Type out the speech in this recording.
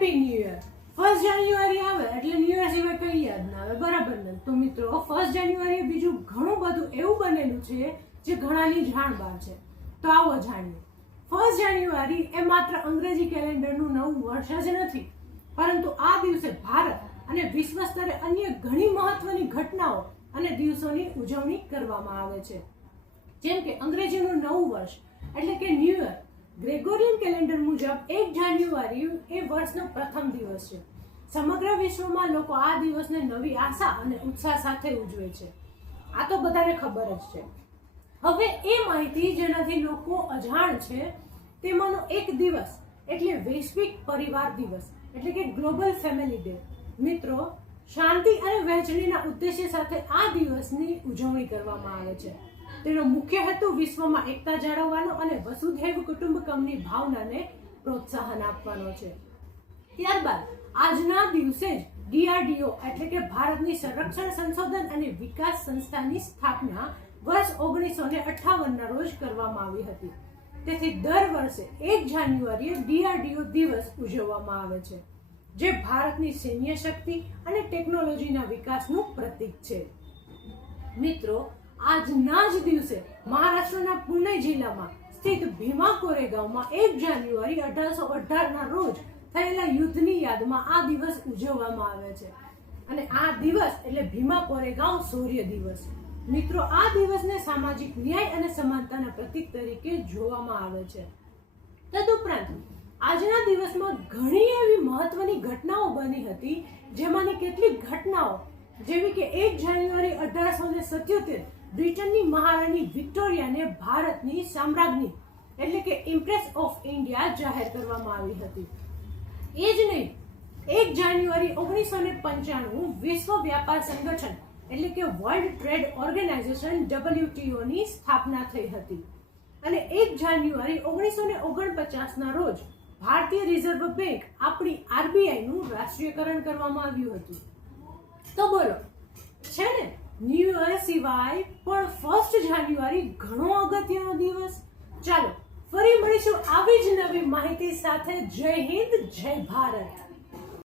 Happy new year. 1 જાન્યુઆરી આવે એટલે new year સિવાય કઈ યાદ ના આવે, બરાબર ને? તો મિત્રો 1 જાન્યુઆરીએ બીજું ઘણું બધું એવું બનેલું છે જે ઘણાની જાણ બહાર છે, તો આવો જાણીએ। 1 જાન્યુઆરી એ માત્ર અંગ્રેજી કેલેન્ડરનું નવું વર્ષ જ નથી, પરંતુ આ દિવસે ભારત અને વિશ્વ સ્તરે અન્ય ઘણી મહત્વની ઘટનાઓ અને દિવસોની ઉજવણી કરવામાં આવે છે। જેમ કે અંગ્રેજીનું નવું વર્ષ એટલે કે ન્યૂ યર ગ્રેગોરિયન કેલેન્ડર મુજબ 1 જાન્યુઆરી એ વર્ષનો પ્રથમ દિવસ છે। સમગ્ર વિશ્વમાં લોકો આ દિવસને નવી આશા અને ઉત્સાહ સાથે ઉજવે છે, આ તો બધાને ખબર જ છે। હવે એ માહિતી જેનાથી લોકો અજાણ છે તેમાંનો એક દિવસ એટલે વૈશ્વિક પરિવાર દિવસ એટલે કે ગ્લોબલ ફેમિલી ડે। મિત્રો, શાંતિ અને વહેંચણીના ઉદ્દેશ્ય સાથે આ દિવસની ઉજવણી કરવામાં આવે છે। તેનો મુખ્ય હેતુ વિશ્વમાં એકતા જાળવવાનો અને વસુધૈવ કુટુંબકમની ભાવનાને પ્રોત્સાહન આપવાનો છે। ત્યારબાદ આજના દિવસે જ DRDO એટલે કે ભારતની સંરક્ષણ સંશોધન અને વિકાસ સંસ્થાની સ્થાપના વર્ષ 1958ના રોજ કરવામાં આવી હતી। તેથી દર વર્ષે 1 જાન્યુઆરીએ DRDO દિવસ ઉજવવામાં આવે છે, જે ભારતની સૈન્ય શક્તિ અને ટેકનોલોજીના વિકાસનું પ્રતીક છે। મિત્રો, આજના જ દિવસે મહારાષ્ટ્રના પુણે જિલ્લામાં સ્થિત ભીમા કોરેગાંવમાં 1 જાન્યુઆરી 1818ના રોજ થયેલા યુદ્ધની યાદમાં આ દિવસ ઉજવવામાં આવે છે, અને આ દિવસ એટલે ભીમા કોરેગાંવ શૌર્ય દિવસ। મિત્રો, આ દિવસને સામાજિક ન્યાય અને સમાનતાના પ્રતીક તરીકે જોવામાં આવે છે। તદુપરાંત આજના દિવસમાં ઘણી એવી મહત્વની ઘટનાઓ બની હતી, જેમાંની કેટલીક ઘટનાઓ જેવી કે 1 જાન્યુઆરી 1877 બ્રિટનની મહારાણી વિક્ટોરિયાને ભારતની સામ્રાજ્ઞી એટલે કે ઇમ્પ્રેસ ઓફ ઇન્ડિયા જાહેર કરવામાં આવી હતી। એ જ નહીં, 1 જાન્યુઆરી 1995 વિશ્વ વ્યાપાર સંગઠન એટલે કે વર્લ્ડ ટ્રેડ ઓર્ગેનાઇઝેશન WTO ની સ્થાપના થઈ હતી, અને 1 જાન્યુઆરી 1949ના રોજ ભારતીય રિઝર્વ બેંક આપણી RBI નું રાષ્ટ્રીયકરણ કરવામાં આવ્યું હતું। તો બોલો, છે ને ન્યૂ યર સિવાય પણ 1 જાન્યુઆરી ઘણો અગત્યનો દિવસ। ચાલો ફરી મળીશું આવી જ નવી માહિતી સાથે। જય હિન્દ, જય ભારત।